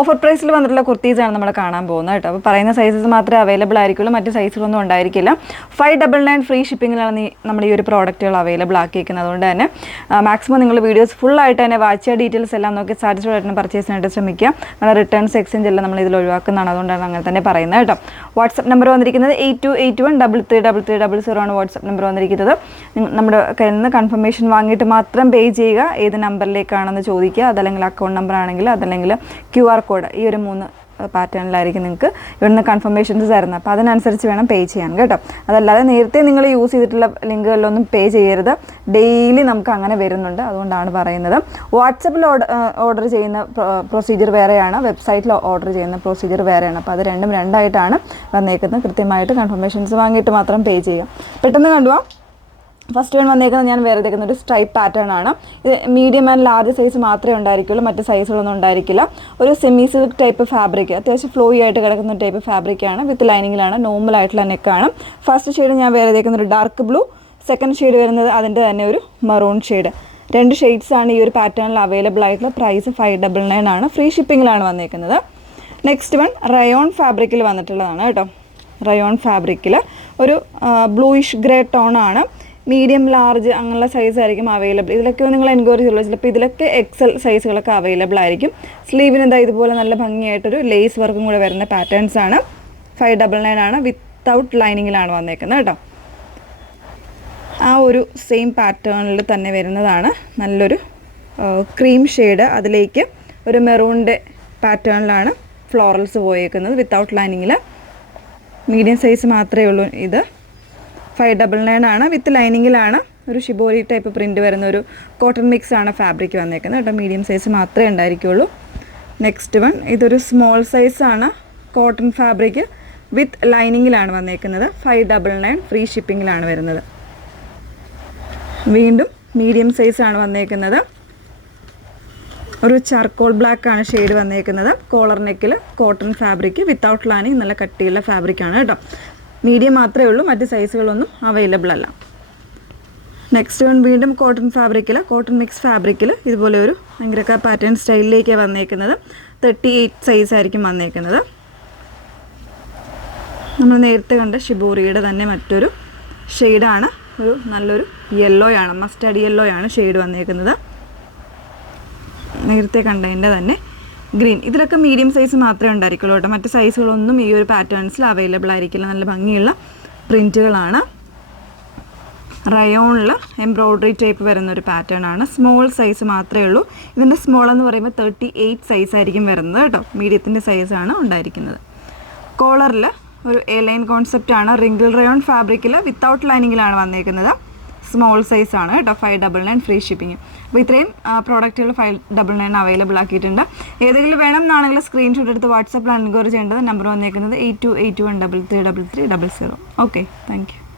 Offer പ്രൈസിൽ വന്നിട്ടുള്ള കുർത്തീസാണ് നമ്മൾ കാണാൻ പോകുന്നത് കേട്ടോ. അപ്പോൾ പറയുന്ന സൈസസ് മാത്രമേ അവൈലബിൾ ആയിരിക്കുള്ളൂ, മറ്റ് സൈസുകളൊന്നും ഉണ്ടായിരിക്കില്ല. 599 ഫ്രീ ഷിപ്പിങ്ങിലാണ് നമ്മൾ ഈ ഒരു പ്രോഡക്റ്റുകൾ അവൈലബിൾ ആക്കിയിരിക്കുന്നത്. അതുകൊണ്ട് തന്നെ മാക്സിമം നിങ്ങൾ വീഡിയോസ് ഫുള്ളായിട്ട് തന്നെ വാച്ച് ഡീറ്റെയിൽസ് എല്ലാം നോക്കി സാറ്റിസ്ഫൈഡ് ആയിട്ട് പർച്ചേസിനായിട്ട് ശ്രമിക്കുക. നമ്മൾ റിട്ടേൺസ് എക്സ്ചേഞ്ച് എല്ലാം നമ്മൾ ഇതിൽ ഒഴിവാക്കുന്നതാണ്, അതുകൊണ്ടാണ് അങ്ങനെ തന്നെ പറയുന്നത് കേട്ടോ. വാട്സപ്പ് നമ്പർ വന്നിരിക്കുന്നത് 8281333300 ആണ് വാട്സപ്പ് നമ്പർ വന്നിരിക്കുന്നത്. നമ്മുടെ കയ്യിൽ നിന്ന് കൺഫർമേഷൻ വാങ്ങിയിട്ട് മാത്രം പേ ചെയ്യുക. ഏത് നമ്പറിലേക്കാണെന്ന് ചോദിക്കുക. അതല്ലെങ്കിൽ അക്കൗണ്ട് നമ്പർ ആണെങ്കിൽ അതല്ലെങ്കിൽ QR കോഡ്, ഈ ഒരു 3 പാറ്റേണിലായിരിക്കും നിങ്ങൾക്ക് ഇവിടുന്ന് കൺഫർമേഷൻസ് തരുന്നത്. അപ്പോൾ അതിനനുസരിച്ച് വേണം പേ ചെയ്യാൻ കേട്ടോ. അതല്ലാതെ നേരത്തെ നിങ്ങൾ യൂസ് ചെയ്തിട്ടുള്ള ലിങ്കുകളിലൊന്നും പേ ചെയ്യരുത്. ഡെയിലി നമുക്ക് അങ്ങനെ വരുന്നുണ്ട്, അതുകൊണ്ടാണ് പറയുന്നത്. വാട്സപ്പിൽ ഓർഡർ ചെയ്യുന്ന പ്രൊസീജിയർ വേറെയാണ്, വെബ്സൈറ്റിൽ ഓർഡർ ചെയ്യുന്ന പ്രൊസീജിയർ വേറെയാണ്. അപ്പോൾ അത് രണ്ടായിട്ടാണ് വന്നേക്കുന്നത്. കൃത്യമായിട്ട് കൺഫർമേഷൻസ് വാങ്ങിയിട്ട് മാത്രം പേ ചെയ്യാം. പെട്ടെന്ന് കണ്ടുപോകാം. ഫസ്റ്റ് വൺ വന്നേക്കുന്നത് ഞാൻ വേറെ എടുക്കുന്ന ഒരു സ്ട്രൈപ്പ് പാറ്റേൺ ആണ്. ഇത് മീഡിയം ആൻഡ് ലാർജ് സൈസ് മാത്രമേ ഉണ്ടായിരിക്കുള്ളൂ, മറ്റ് സൈസുകളൊന്നും ഉണ്ടായിരിക്കില്ല. ഒരു സെമി സിൽക്ക് ടൈപ്പ് ഫാബ്രിക്, അത്യാവശ്യം ഫ്ലോയി ആയിട്ട് കിടക്കുന്ന ടൈപ്പ് ഫാബ്രിക്കാണ്. വിത്ത് ലൈനിങ്ങിലാണ്, നോർമൽ ആയിട്ടുള്ള നെക്കാണ്. ഫസ്റ്റ് ഷെയ്ഡ് ഞാൻ വേറെ എടുക്കുന്ന ഒരു ഡാർക്ക് ബ്ലൂ, സെക്കൻഡ് ഷെയ്ഡ് വരുന്നത് അതിൻ്റെ തന്നെ ഒരു മറൂൺ ഷെയ്ഡ്. 2 ഷെയ്ഡ്സാണ് ഈ ഒരു പാറ്റേണിൽ അവൈലബിൾ ആയിട്ടുള്ള. പ്രൈസ് 599 ആണ്. ഫ്രീ ഷിപ്പിങ്ങിലാണ് വന്നേക്കുന്നത്. നെക്സ്റ്റ് വൺ റയോൺ ഫാബ്രിക്കിൽ വന്നിട്ടുള്ളതാണ് കേട്ടോ. റയോൺ ഫാബ്രിക്കിൽ ഒരു ബ്ലൂയിഷ് ഗ്രേ ടോൺ ആണ്. മീഡിയം ലാർജ് അങ്ങനെയുള്ള സൈസ് ആയിരിക്കും അവൈലബിൾ. ഇതിലൊക്കെ നിങ്ങൾ എൻക്വയറി ചെയ്യുള്ളൂ. ചിലപ്പോൾ ഇതിലൊക്കെ XL സൈസുകളൊക്കെ അവൈലബിൾ ആയിരിക്കും. സ്ലീവിന് എന്താ ഇതുപോലെ നല്ല ഭംഗിയായിട്ടൊരു ലേസ് വർക്കും കൂടെ വരുന്ന പാറ്റേൺസ് ആണ്. 599 ആണ്. വിത്തൗട്ട് ലൈനിങ്ങിലാണ് വന്നേക്കുന്നത് കേട്ടോ. ആ ഒരു സെയിം പാറ്റേണിൽ തന്നെ വരുന്നതാണ്. നല്ലൊരു ക്രീം ഷെയ്ഡ്, അതിലേക്ക് ഒരു മെറൂണിൻ്റെ പാറ്റേണിലാണ് ഫ്ലോറൽസ് പോയേക്കുന്നത്. വിത്തൗട്ട് ലൈനിങ്ങിൽ മീഡിയം സൈസ് മാത്രമേ ഉള്ളൂ. ഇത് 599 ആണ്. വിത്ത് ലൈനിങ്ങിലാണ്. ഒരു ഷിബോരി ടൈപ്പ് പ്രിൻറ്റ് വരുന്ന ഒരു കോട്ടൺ മിക്സ് ആണ് ഫാബ്രിക് വന്നേക്കുന്നത് കേട്ടോ. മീഡിയം സൈസ് മാത്രമേ ഉണ്ടായിരിക്കുള്ളൂ. നെക്സ്റ്റ് വൺ ഇതൊരു സ്മോൾ സൈസാണ്. കോട്ടൺ ഫാബ്രിക് വിത്ത് ലൈനിങ്ങിലാണ് വന്നേക്കുന്നത്. 599 ഫ്രീ ഷിപ്പിങ്ങിലാണ് വരുന്നത്. വീണ്ടും മീഡിയം സൈസാണ് വന്നേക്കുന്നത്. ഒരു ചാർക്കോൾ ബ്ലാക്ക് ആണ് ഷെയ്ഡ് വന്നേക്കുന്നത്. കോളർ നെക്കിൽ കോട്ടൺ ഫാബ്രിക് വിത്തൗട്ട് ലൈനിങ്, നല്ല കട്ടിയുള്ള ഫാബ്രിക്കാണ് കേട്ടോ. മീഡിയം മാത്രമേ ഉള്ളൂ, മറ്റ് സൈസുകളൊന്നും അവൈലബിൾ അല്ല. നെക്സ്റ്റ് വൺ വീണ്ടും കോട്ടൺ ഫാബ്രിക്കിൽ, കോട്ടൺ മിക്സ് ഫാബ്രിക്കിൽ ഇതുപോലെ ഒരു ഭയങ്കര പാറ്റേൺ സ്റ്റൈലിലേക്ക് വന്നേക്കുന്നത്. 38 സൈസ് ആയിരിക്കും വന്നേക്കുന്നത്. നമ്മൾ നേരത്തെ കണ്ട ഷിബോറിയുടെ തന്നെ മറ്റൊരു ഷെയ്ഡാണ്. ഒരു നല്ലൊരു യെല്ലോയാണ്, മസ്റ്റാർഡ് യെല്ലോയാണ് ഷെയ്ഡ് വന്നേക്കുന്നത്. നേരത്തെ കണ്ടതിൻ്റെ തന്നെ ഗ്രീൻ. ഇതിലൊക്കെ മീഡിയം സൈസ് മാത്രമേ ഉണ്ടായിരിക്കുള്ളൂ കേട്ടോ. മറ്റ് സൈസുകളൊന്നും ഈ ഒരു പാറ്റേൺസിൽ അവൈലബിൾ ആയിരിക്കില്ല. നല്ല ഭംഗിയുള്ള പ്രിൻറ്റുകളാണ്. റയോണിൽ എംബ്രോയ്ഡറി ടൈപ്പ് വരുന്ന ഒരു പാറ്റേൺ ആണ്. സ്മോൾ സൈസ് മാത്രമേ ഉള്ളൂ. ഇതിൻ്റെ സ്മോൾ എന്ന് പറയുമ്പോൾ 38 സൈസ് ആയിരിക്കും വരുന്നത് കേട്ടോ. മീഡിയത്തിൻ്റെ സൈസാണ് ഉണ്ടായിരിക്കുന്നത്. കോളറിൽ ഒരു A-ലൈൻ കോൺസെപ്റ്റ് ആണ്. റിങ്കിൾ റയോൺ ഫാബ്രിക്കിൽ വിത്തൗട്ട് ലൈനിങ്ങിലാണ് വന്നേക്കുന്നത്. സ്മോൾ സൈസ് ആണ് കേട്ടോ. 599 ഫ്രീ ഷിപ്പിങ്. അപ്പോൾ ഇത്രയും പ്രോഡക്റ്റുകൾ 599 അവൈലബിൾ ആക്കിയിട്ടുണ്ട്. ഏതെങ്കിലും വേണം എന്നാണെങ്കിൽ സ്ക്രീൻഷോട്ട് എടുത്ത് വാട്സാപ്പിൽ എൻക്വയറി ചെയ്യേണ്ടത്. നമ്പർ വന്നേക്കുന്നത് 8281333300. Okay, thank you.